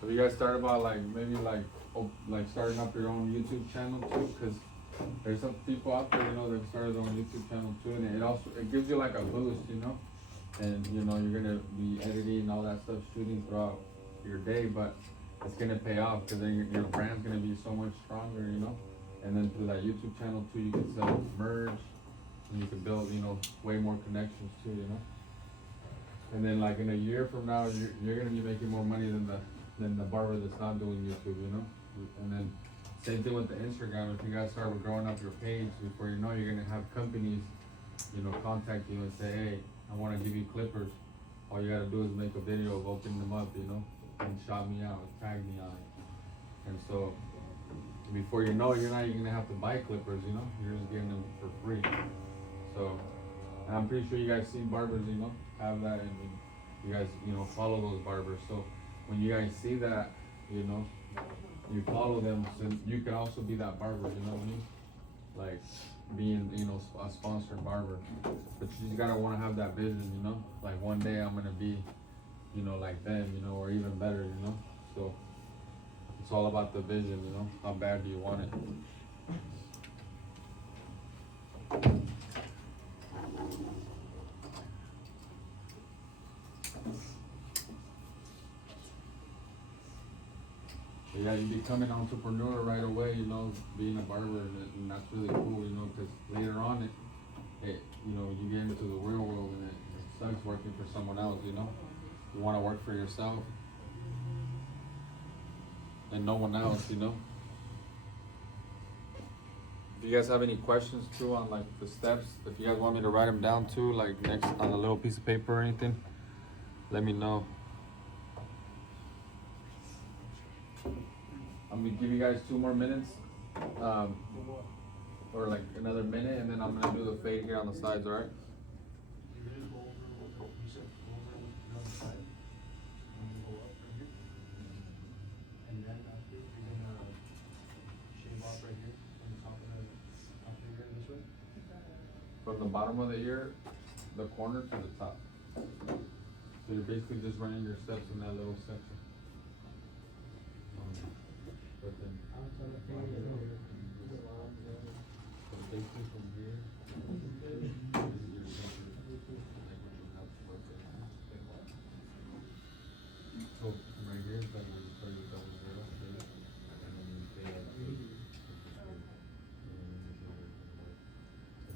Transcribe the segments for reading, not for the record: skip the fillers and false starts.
Have you guys thought about like maybe like like starting up your own YouTube channel too? Cause there's some people out there, you know, that started their own YouTube channel too, and it also it gives you like a boost, you know, and you know you're gonna be editing and all that stuff, shooting throughout your day, but it's gonna pay off because then your brand's gonna be so much stronger, you know, and then through that YouTube channel too, you can sell merch, and you can build, you know, way more connections too, you know, and then like in a year from now, you're gonna be making more money than the barber that's not doing YouTube, you know, and then. Same thing with the Instagram. If you guys start growing up your page, before you know, you're gonna have companies, you know, contact you and say, hey, I want to give you clippers. All you gotta do is make a video of opening them up, you know, and shout me out, tag me on it. And so, before you know, you're not even gonna have to buy clippers, you know, you're just getting them for free. So, and I'm pretty sure you guys see barbers, you know, have that, and you guys, you know, follow those barbers. So, when you guys see that, you know, you follow them, so you can also be that barber, you know what I mean? Like being, you know, a sponsored barber. But you just gotta wanna have that vision, you know? Like one day I'm gonna be, you know, like them, you know, or even better, you know? So it's all about the vision, you know? How bad do you want it? Yeah, you become an entrepreneur right away, you know, being a barber, and that's really cool, you know, because later on, you know, you get into the real world and it sucks working for someone else, you know. You want to work for yourself and no one else, you know. If you guys have any questions too on like the steps, if you guys want me to write them down too, like next on a little piece of paper or anything, let me know. I'm gonna give you guys 2 more minutes, or like another minute, and then I'm gonna do the fade here on the sides, alright? From the bottom of the ear, the corner to the top. So you're basically just running your steps in that little section. But then, so basically from here, your section, like when you have to work it. So from right here is like where you start your double zero, okay? And then you fade out to and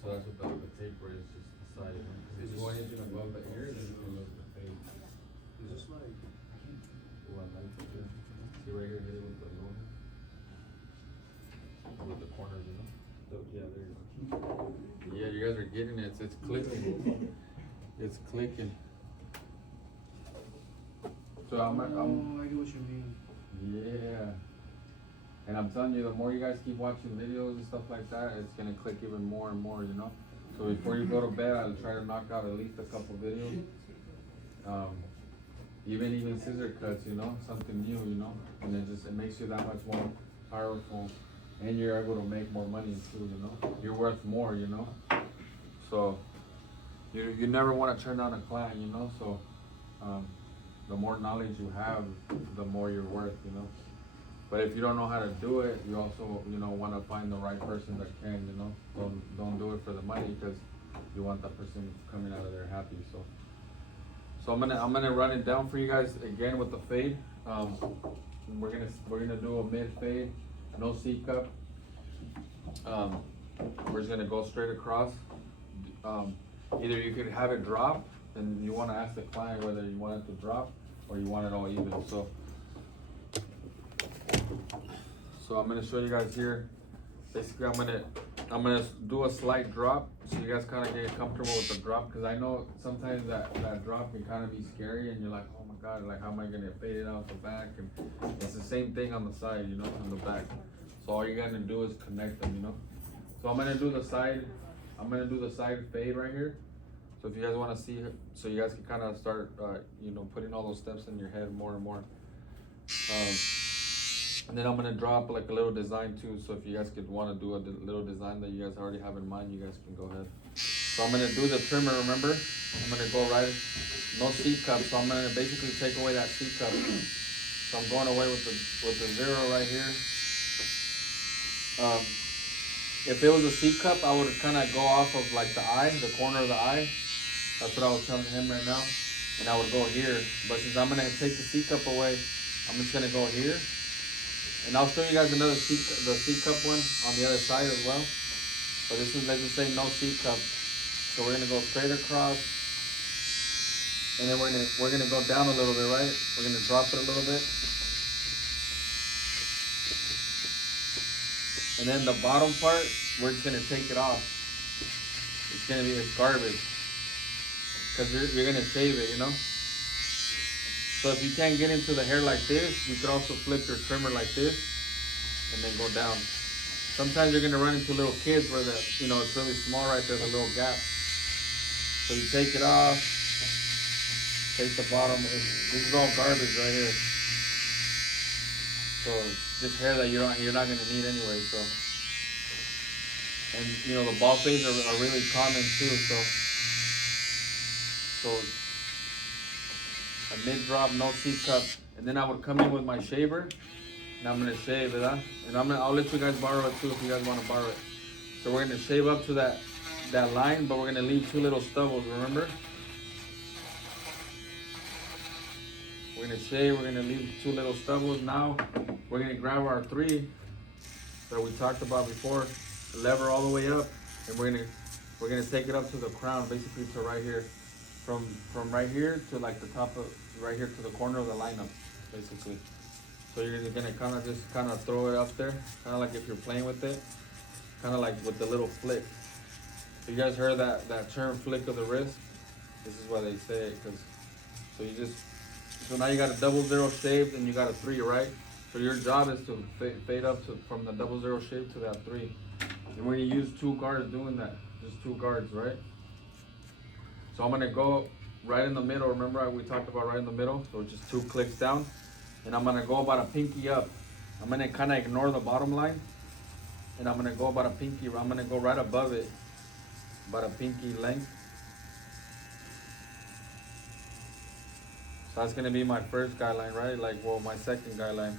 so that's what the taper is, just the side. Because if you go anything above the ear, then you can look at the fade. Is this like, Oh, I like it too. See right here, hit it with the lower. With the corners, you know? Yeah, there you go. Yeah, you guys are getting it. It's clicking. It's clicking. So I get what you mean. yeah. And I'm telling you, the more you guys keep watching videos and stuff like that, it's gonna click even more and more, you know? So before you go to bed, I'll try to knock out at least a couple videos. Even scissor cuts, you know, something new, you know, and it makes you that much more powerful, and you're able to make more money too, you know. You're worth more, you know. So you never want to turn down a client, you know. So the more knowledge you have, the more you're worth, you know. But if you don't know how to do it, you also, you know, want to find the right person that can, you know. Don't do it for the money, because you want that person coming out of there happy. So I'm gonna run it down for you guys again with the fade. We're gonna do a mid fade, no C cup. We're just gonna go straight across. Either you could have it drop, and you want to ask the client whether you want it to drop or you want it all even. So I'm gonna show you guys here. Basically, I'm gonna do a slight drop, so you guys kind of get comfortable with the drop, because I know sometimes that drop can kind of be scary, and you're like, oh my god, like how am I gonna fade it out the back? And it's the same thing on the side, you know, on the back. So all you're gonna do is connect them, you know. So I'm gonna do the side fade right here. So if you guys want to see it, so you guys can kind of start, you know, putting all those steps in your head more and more. And then I'm gonna drop like a little design too. So if you guys could want to do a little design that you guys already have in mind, you guys can go ahead. So I'm gonna do the trimmer. Remember, I'm gonna go right, no seat cup. So I'm gonna basically take away that seat cup. So I'm going away with the zero right here. If it was a C cup, I would kind of go off of like the eye, the corner of the eye. That's what I was telling him right now. And I would go here. But since I'm going to take the C cup away, I'm just going to go here. And I'll show you guys the C cup one on the other side as well. But this is, let's just say no C cup. So we're going to go straight across. And then we're gonna go down a little bit, right? We're going to drop it a little bit. And then the bottom part, we're just going to take it off. It's going to be this garbage. Because you're going to shave it, you know? So if you can't get into the hair like this, you could also flip your trimmer like this. And then go down. Sometimes you're going to run into little kids where it's really small right there, the little gap. So you take it off. Take the bottom. This is all garbage right here. So just hair that you're not gonna need anyway. So, and the ball fades are really common too. So a mid drop, no C cup, and then I would come in with my shaver, and I'm gonna shave it, and I'll let you guys borrow it too if you guys want to borrow it. So we're gonna shave up to that line, but we're gonna leave 2 little stubbles. Remember? We're gonna shave, we're gonna leave 2 little stubbles. Now we're gonna grab our 3 that we talked about before, lever all the way up, and we're gonna take it up to the crown, basically to right here. From right here to like the top of right here to the corner of the lineup, basically. So you're gonna kind of throw it up there, kind of like if you're playing with it, kind of like with the little flick. So you guys heard that term, flick of the wrist? This is why they say it, so now you got a 00 shaved and you got a 3, right? So your job is to fade up from the 00 shave to that 3. And we're gonna use 2 guards doing that, just 2 guards, right? So I'm gonna go right in the middle. Remember we talked about right in the middle? So just 2 clicks down. And I'm gonna go about a pinky up. I'm gonna kind of ignore the bottom line. And I'm gonna go about a pinky, I'm gonna go right above it, about a pinky length. So that's gonna be my first guideline, right? My second guideline.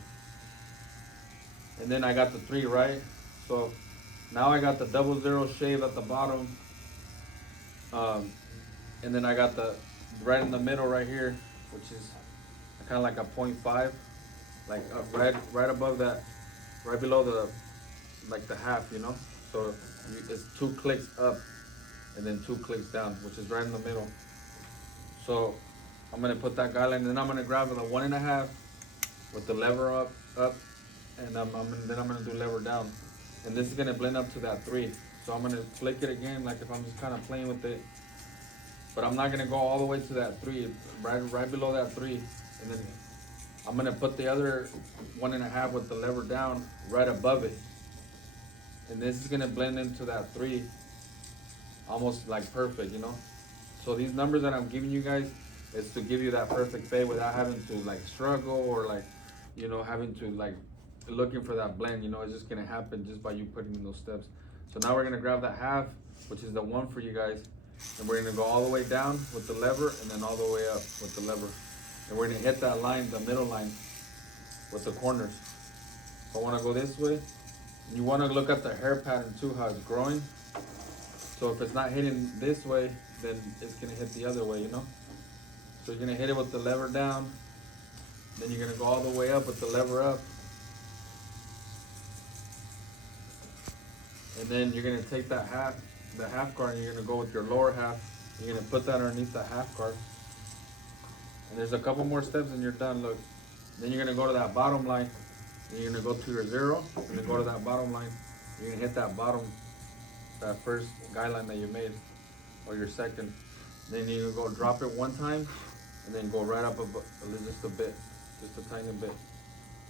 And then I got the 3, right? So now I got the 00 shave at the bottom. And then I got the right in the middle right here, which is kind of like a 0.5, like right above that, right below the half, So it's 2 clicks up and then 2 clicks down, which is right in the middle. So I'm gonna put that guideline, and then I'm gonna grab the 1.5 with the lever up, and then I'm gonna do lever down, and this is gonna blend up to that 3. So I'm gonna flick it again, like if I'm just kind of playing with it, but I'm not gonna go all the way to that 3, right below that 3, and then I'm gonna put the other 1.5 with the lever down right above it, and this is gonna blend into that 3, almost like perfect, So these numbers that I'm giving you guys is to give you that perfect fade without having to struggle or having to looking for that blend. It's just gonna happen just by you putting in those steps. So now we're gonna grab that half, which is the 1 for you guys, and we're gonna go all the way down with the lever and then all the way up with the lever. And we're gonna hit that line, the middle line, with the corners. So I wanna go this way. And you wanna look at the hair pattern too, how it's growing. So if it's not hitting this way, then it's gonna hit the other way, So you're gonna hit it with the lever down, then you're gonna go all the way up with the lever up. And then you're gonna take the half guard, and you're gonna go with your lower half. You're gonna put that underneath the half guard. And there's a couple more steps and you're done, look. Then you're gonna go to that bottom line, and you're gonna go to your 0, and then go to that bottom line. You're gonna hit that first guideline that you made, or your second. Then you go drop it 1 time, and then go right up just a bit, just a tiny bit,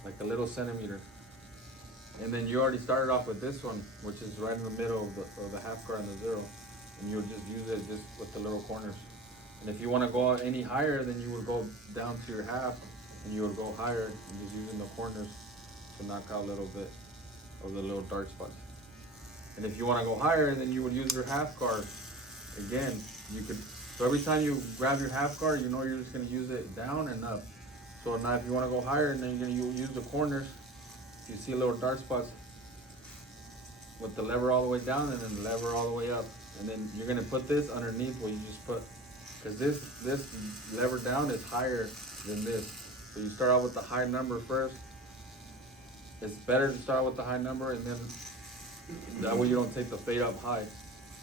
like a little centimeter. And then you already started off with this one, which is right in the middle of the half guard and the 0, and you would just use it just with the little corners. And if you want to go any higher, then you would go down to your half, and you would go higher, and just using the corners to knock out a little bit of the little dark spots. And if you want to go higher, then you would use your half guard. Again, so every time you grab your half guard, you're just going to use it down and up. So now if you want to go higher, and then you're gonna use the corners, you see little dark spots with the lever all the way down and then the lever all the way up. And then you're gonna put this underneath what you just put, because this lever down is higher than this. So you start out with the high number first. It's better to start with the high number, and then that way you don't take the fade up high.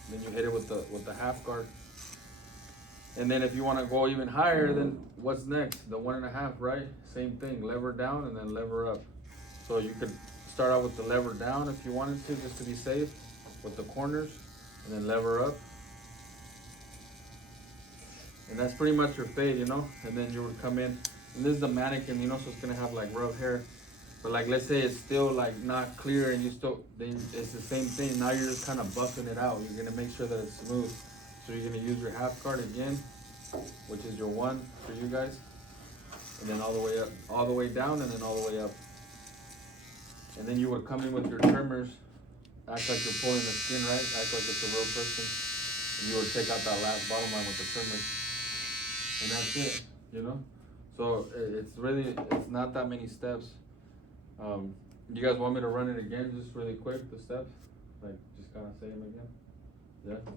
Then you hit it with the half guard. And then if you want to go even higher, then what's next? The 1.5, right? Same thing, lever down and then lever up. So you could start out with the lever down if you wanted to, just to be safe, with the corners, and then lever up. And that's pretty much your fade, you know? And then you would come in, and this is the mannequin, you know, so it's gonna have like rough hair. But like, let's say it's still like not clear and you still, then it's the same thing. Now you're just kind of buffing it out. You're gonna make sure that it's smooth. So you're gonna use your half guard again, which is your 1 for you guys. And then all the way up, all the way down, and then all the way up. And then you would come in with your trimmers, act like you're pulling the skin, right? Act like it's a real person. And you would take out that last bottom line with the trimmers. And that's it, you know? So it's not that many steps. You guys want me to run it again, just really quick, the steps? Like, just kind of say them again? Yeah?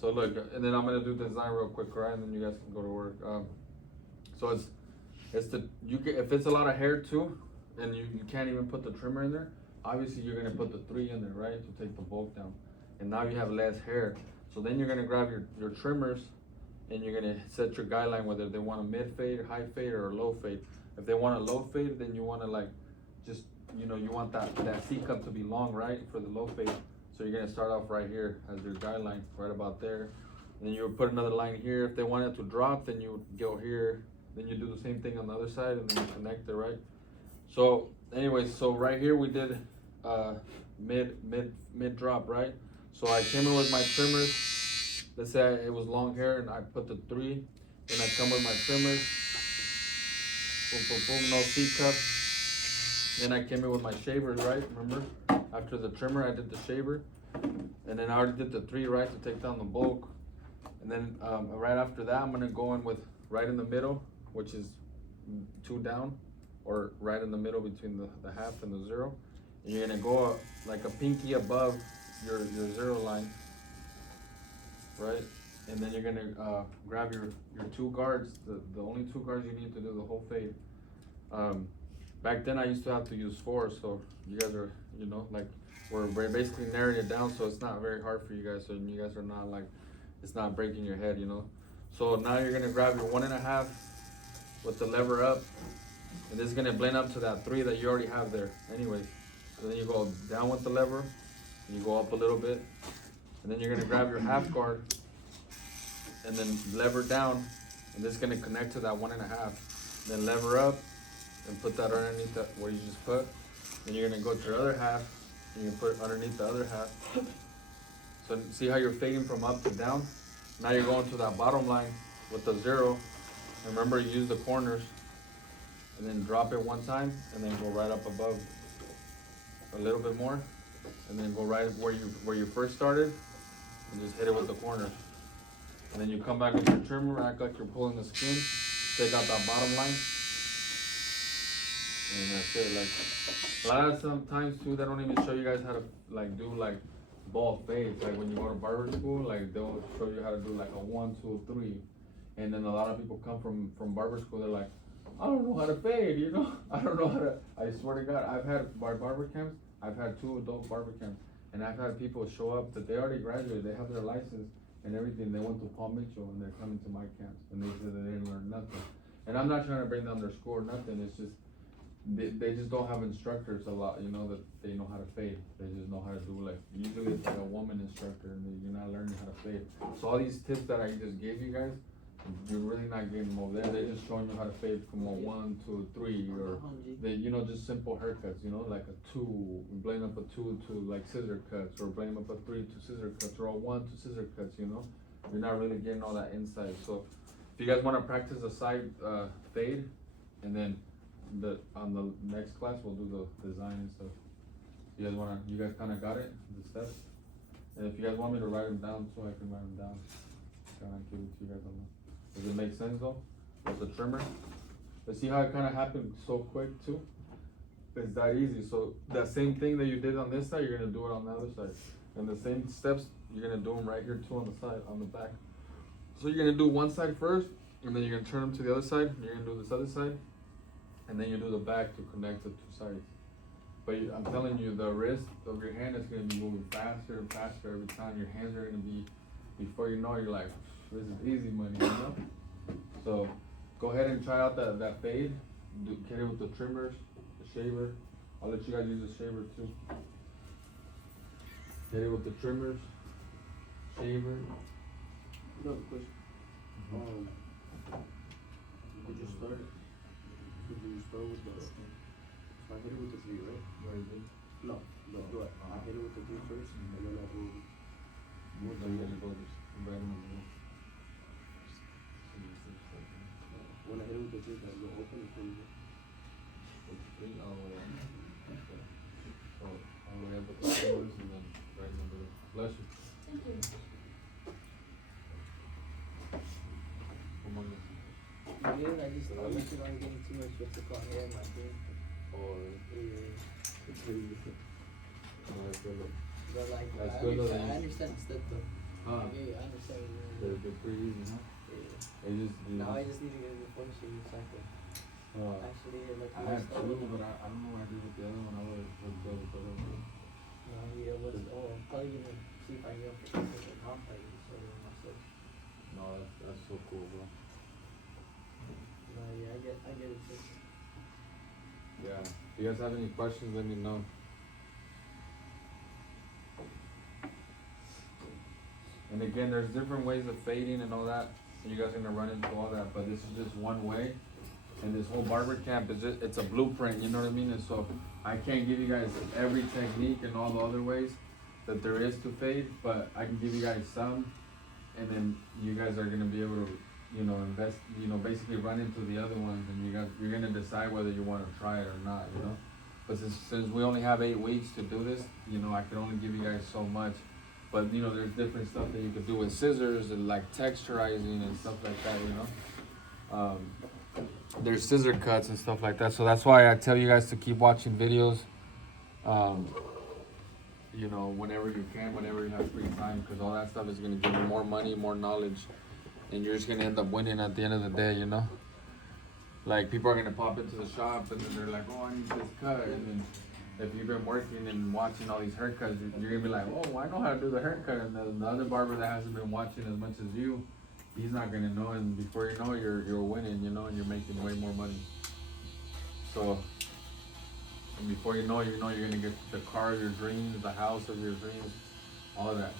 So look, and then I'm gonna do design real quick, right? And then you guys can go to work. So if it's a lot of hair too, and you can't even put the trimmer in there, obviously you're gonna put the 3 in there, right? To take the bulk down. And now you have less hair. So then you're gonna grab your trimmers, and you're gonna set your guideline whether they want a mid fade, high fade, or a low fade. If they want a low fade, then you wanna like, just, you know, you want that C cup to be long, right? For the low fade. So you're gonna start off right here as your guideline, right about there. And then you would put another line here. If they want it to drop, then you would go here. Then you do the same thing on the other side, and then you connect it, right? So anyways, so right here we did mid drop, right? So I came in with my trimmers. Let's say it was long hair and I put the 3. Then I come with my trimmers. Boom, boom, boom, no C cup. Then I came in with my shavers, right? Remember? After the trimmer, I did the shaver. And then I already did the 3, right, to take down the bulk. And then right after that, I'm gonna go in with right in the middle, which is 2 down, or right in the middle between the half and the 0. And you're gonna go like a pinky above your 0 line, right? And then you're gonna grab your 2 guards, the only 2 guards you need to do the whole fade. Back then I used to have to use 4, so you guys are, you know, like, we're basically narrowing it down, so it's not very hard for you guys, so you guys are not like, it's not breaking your head, you know. So now you're gonna grab your 1.5 with the lever up, and this is gonna blend up to that 3 that you already have there anyways. So then you go down with the lever, and you go up a little bit, and then you're gonna grab your half guard, and then lever down, and this is gonna connect to that 1.5. Then lever up, and put that underneath that where you just put. Then you're gonna go to your other half, and you put underneath the other half. So see how you're fading from up to down? Now you're going to that bottom line with the 0. And remember, you use the corners, and then drop it 1 time, and then go right up above a little bit more, and then go right where you first started, and just hit it with the corners. And then you come back with your trimmer, act like you're pulling the skin, take out that bottom line, and that's it. Like, a lot of sometimes too, they don't even show you guys how to like do like ball fades. Like when you go to barber school, like they'll show you how to do like a 1, 2, 3. And then a lot of people come from barber school, they're like, I don't know how to fade, you know? I don't know how to, I swear to God, I've had my barber camps, I've had 2 adult barber camps, and I've had people show up that they already graduated, they have their license and everything, they went to Paul Mitchell and they're coming to my camps, and they said that they didn't learn nothing. And I'm not trying to bring down their score or nothing, it's just, they just don't have instructors a lot, you know, that they know how to fade. They just know how to do, like, usually it's like a woman instructor and you're not learning how to fade. So all these tips that I just gave you guys, you're really not getting them over there. They're just showing you how to fade from a 1 to a 3, or they, you know, just simple haircuts, you know, like a 2, blame up a 2 to like scissor cuts, or blame up a 3 to scissor cuts, or a 1 to scissor cuts, you know. You're not really getting all that insight. So if you guys want to practice a side fade, and then on the next class we'll do the design and stuff. You guys kind of got it, the steps? And if you guys want me to write them down, so I can write them down, kind of give it to you guys on that. Does it make sense though, with the trimmer? But see how it kind of happened so quick too? It's that easy. So that same thing that you did on this side, you're gonna do it on the other side. And the same steps, you're gonna do them right here too on the side, on the back. So you're gonna do one side first, and then you're gonna turn them to the other side. You're gonna do this other side, and then you do the back to connect the two sides. But I'm telling you, the wrist of your hand is gonna be moving faster and faster every time. Your hands are gonna be, before you know it, you're like, this is easy money, you know? So go ahead and try out that fade. Get it with the trimmers, the shaver. I'll let you guys use the shaver too. Get it with the trimmers, shaver. Another question. Did you start with the, so I hit it with the 3, right? No, do I hit it with the 3 first, and then I go with the when I hit it with the 3, I go open and close it. Bless you. Thank you. Good, I just thought you could only getting too much physical hair in my face. Or But like, That's I good though, understand, then. I understand the step though. Yeah, I understand what you're they're pretty easy, huh? yeah. It just, Now I just need to get a phone shaving cycle. Actually, like, I had two, but I don't know what I did with the other one. I would have hooked up with the other one. yeah, I'm probably gonna see if I can get a compact so myself. No, that's so cool, bro. No, yeah, I get it too. Yeah. If you guys have any questions, let me know. And again, there's different ways of fading and all that. You guys are gonna run into all that, but this is just one way. And this whole barber camp is just, it's a blueprint, you know what I mean? And so I can't give you guys every technique and all the other ways that there is to fade, but I can give you guys some, and then you guys are gonna be able to, you know, invest, you know, basically run into the other ones, and you're gonna decide whether you wanna try it or not, you know? But since we only have 8 weeks to do this, you know, I can only give you guys so much. But you know, there's different stuff that you could do with scissors and like texturizing and stuff like that, you know? There's scissor cuts and stuff like that. So that's why I tell you guys to keep watching videos, you know, whenever you can, whenever you have free time, because all that stuff is going to give you more money, more knowledge, and you're just going to end up winning at the end of the day, you know? Like, people are going to pop into the shop and then they're like, oh, I need this cut. And then if you've been working and watching all these haircuts, you're going to be like, oh, I know how to do the haircut. And the other barber that hasn't been watching as much as you, he's not gonna know, and before you know, you're winning, you know, and you're making way more money. So, and before you know, you're gonna get the car of your dreams, the house of your dreams, all of that.